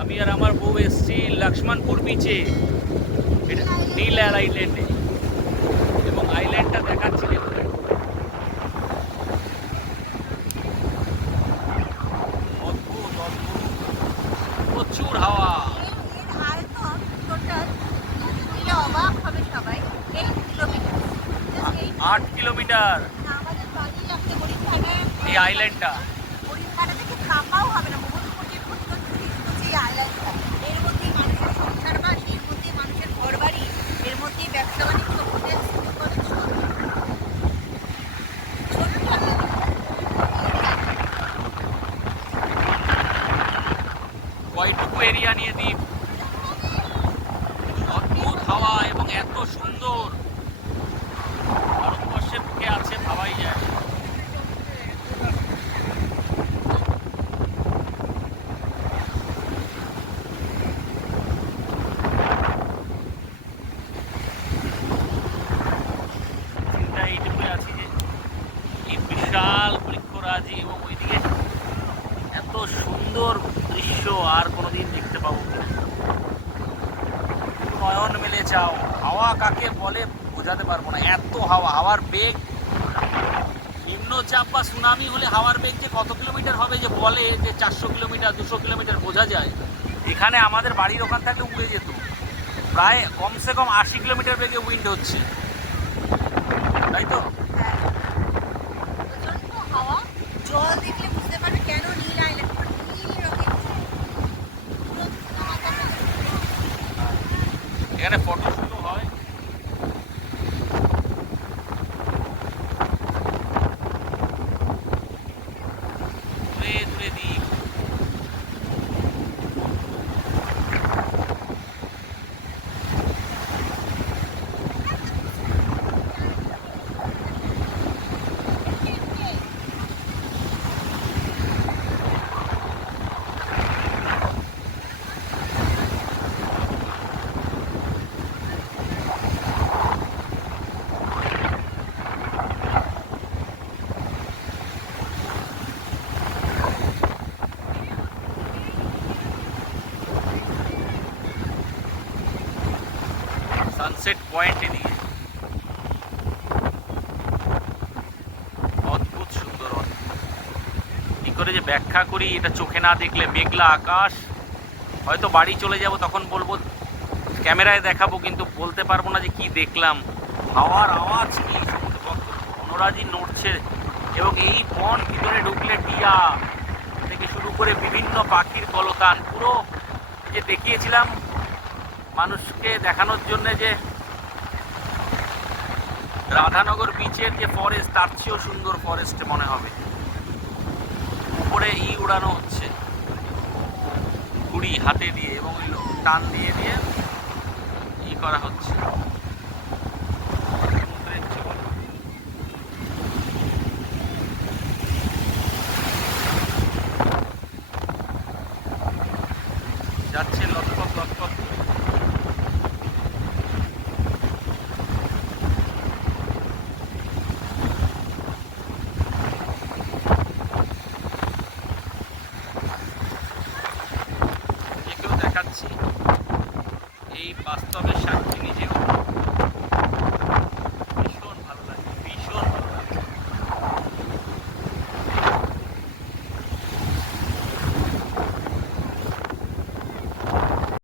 আমি আর আমার বউ এসছি লক্ষ্মণপুর বিচে এটা নীল আইল্যান্ডে এবং আইল্যান্ডটা দেখাচ্ছি। অদ্ভুত অদ্ভুত। প্রচুর হাওয়া। আট কিলোমিটার। আইল্যান্ডটা কয়টুকু এরিয়া নিয়ে দ্বীপ অদ্ভুত হাওয়া এবং এত সুন্দর। ভারতবর্ষের বুকে আছে ভাবাই যায়। বিশাল বৃক্ষরাজি এবং ওইদিকে এত সুন্দর দৃশ্য আর কোনোদিন দেখতে পাবো নয়ন মেলে চাও হাওয়া কাকে বলে বোঝাতে পারব না। এত হাওয়া, হাওয়ার বেগ। নিম্নচাপ বা সুনামি হলে হাওয়ার বেগ যে কত কিলোমিটার হবে যে বলে যে চারশো কিলোমিটার, দুশো কিলোমিটার বোঝা যায়। এখানে আমাদের বাড়ির ওখান থেকে উড়ে যেত। প্রায় কমসে কম আশি কিলোমিটার বেগে উইন্ড হচ্ছে। তাই তো প্রচণ্ড হাওয়া জল দেখলে বুঝতে পারবে কেন নীল আইল্যান্ড নীল রঙের পুরো মাথা এখানে ফটো সানসেট পয়েন্ট এদিকে অদ্ভুত সুন্দর। কি করে যে ব্যাখ্যা করি, এটা চোখে না দেখলে মেঘলা আকাশ। হয়তো বাড়ি চলে যাব, তখন বলব, ক্যামেরায় দেখাবো, কিন্তু বলতে পারব না যে কি দেখলাম। হাওয়ার আওয়াজ কি বনরাজি নড়ছে, এবং এই বন ভিতরে ঢুকলে টিয়া থেকে শুরু করে বিভিন্ন পাখির কলতান পুরো যে দেখিয়েছিলাম মানুষকে দেখানোর জন্যে যে রাধানগর বিচের যে ফরেস্ট তার চেয়েও সুন্দর ফরেস্ট মনে হবে। উপরে ই উড়ানো হচ্ছে। ঘুড়ি হাতে দিয়ে এবং টান দিয়ে দিয়ে ই করা হচ্ছে। এই বাস্তবের সাক্ষী নিজেও।